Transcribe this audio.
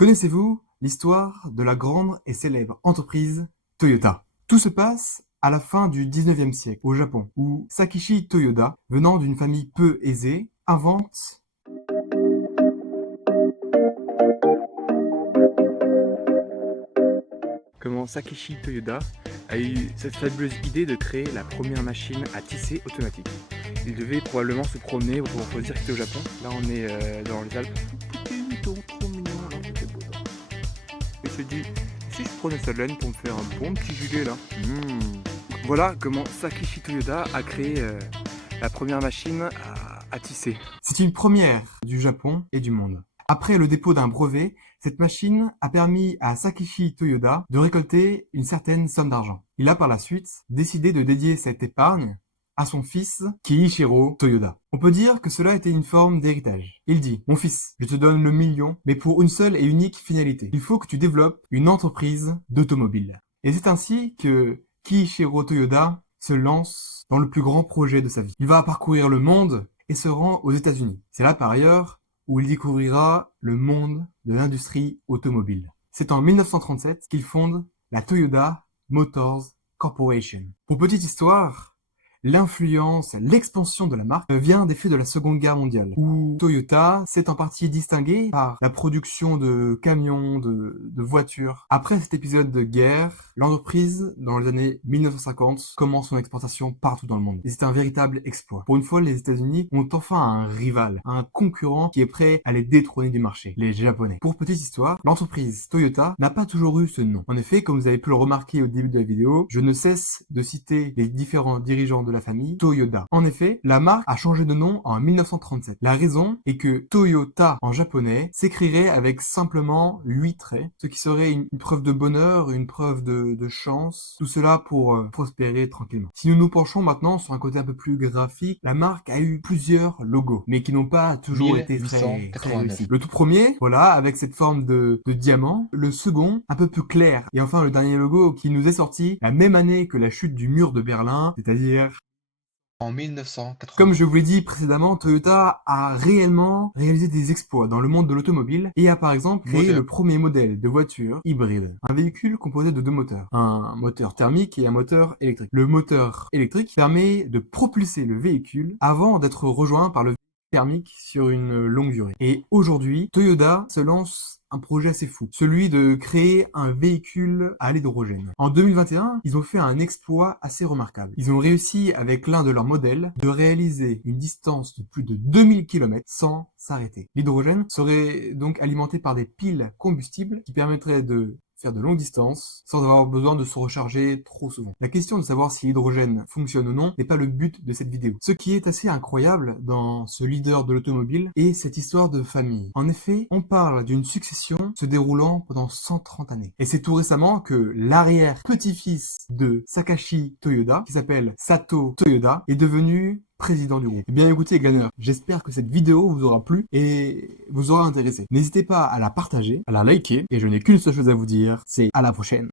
Connaissez-vous l'histoire de la grande et célèbre entreprise Toyota? Tout se passe à la fin du 19e siècle au Japon, où Sakichi Toyoda, venant d'une famille peu aisée, invente comment Sakichi Toyoda a eu cette fabuleuse idée de créer la première machine à tisser automatique. Il devait probablement se promener pour dire qu'il était au Japon. Là, on est dans les Alpes. Petit mouton, trop mignon, là, c'était beau. Il se dit, si je prenais sa laine pour me faire un bon petit gilet là. Voilà comment Sakichi Toyoda a créé la première machine à tisser. C'est une première du Japon et du monde. Après le dépôt d'un brevet, cette machine a permis à Sakichi Toyoda de récolter une certaine somme d'argent. Il a par la suite décidé de dédier cette épargne à son fils Kiichiro Toyoda. On peut dire que cela était une forme d'héritage. Il dit, mon fils, je te donne le million, mais pour une seule et unique finalité. Il faut que tu développes une entreprise d'automobile. Et c'est ainsi que Kiichiro Toyoda se lance dans le plus grand projet de sa vie. Il va parcourir le monde et se rend aux États-Unis. C'est là par ailleurs où il découvrira le monde de l'industrie automobile. C'est en 1937 qu'il fonde la Toyota Motors Corporation. Pour petite histoire, l'influence, l'expansion de la marque vient des faits de la Seconde Guerre mondiale, où Toyota s'est en partie distingué par la production de camions, de voitures. Après cet épisode de guerre, l'entreprise, dans les années 1950, commence son exportation partout dans le monde. Et c'est un véritable exploit. Pour une fois, les États-Unis ont enfin un rival, un concurrent qui est prêt à les détrôner du marché, les Japonais. Pour petite histoire, l'entreprise Toyota n'a pas toujours eu ce nom. En effet, comme vous avez pu le remarquer au début de la vidéo, je ne cesse de citer les différents dirigeants de la famille Toyoda. En effet, la marque a changé de nom en 1937. La raison est que Toyota en japonais s'écrirait avec simplement 8 traits, ce qui serait une preuve de bonheur, une preuve de chance, tout cela pour prospérer tranquillement. Si nous nous penchons maintenant sur un côté un peu plus graphique, la marque a eu plusieurs logos, mais qui n'ont pas toujours été très réussis. Le tout premier, voilà, avec cette forme de diamant. Le second, un peu plus clair. Et enfin, le dernier logo qui nous est sorti la même année que la chute du mur de Berlin, c'est-à-dire En 1989. comme je vous l'ai dit précédemment, Toyota a réellement réalisé des exploits dans le monde de l'automobile et a par exemple créé le premier modèle de voiture hybride. Un véhicule composé de deux moteurs, un moteur thermique et un moteur électrique. Le moteur électrique permet de propulser le véhicule avant d'être rejoint par le thermique sur une longue durée. Et aujourd'hui, Toyota se lance un projet assez fou, celui de créer un véhicule à l'hydrogène. En 2021, ils ont fait un exploit assez remarquable. Ils ont réussi avec l'un de leurs modèles de réaliser une distance de plus de 2000 km sans s'arrêter. L'hydrogène serait donc alimenté par des piles combustibles qui permettraient de faire de longues distances sans avoir besoin de se recharger trop souvent. La question de savoir si l'hydrogène fonctionne ou non n'est pas le but de cette vidéo. Ce qui est assez incroyable dans ce leader de l'automobile est cette histoire de famille. En effet, on parle d'une succession se déroulant pendant 130 années. Et c'est tout récemment que l'arrière-petit-fils de Sakashi Toyoda, qui s'appelle Sato Toyoda, est devenu président du groupe. Eh bien écoutez Glaneur, j'espère que cette vidéo vous aura plu et vous aura intéressé. N'hésitez pas à la partager, à la liker, et je n'ai qu'une seule chose à vous dire, c'est à la prochaine.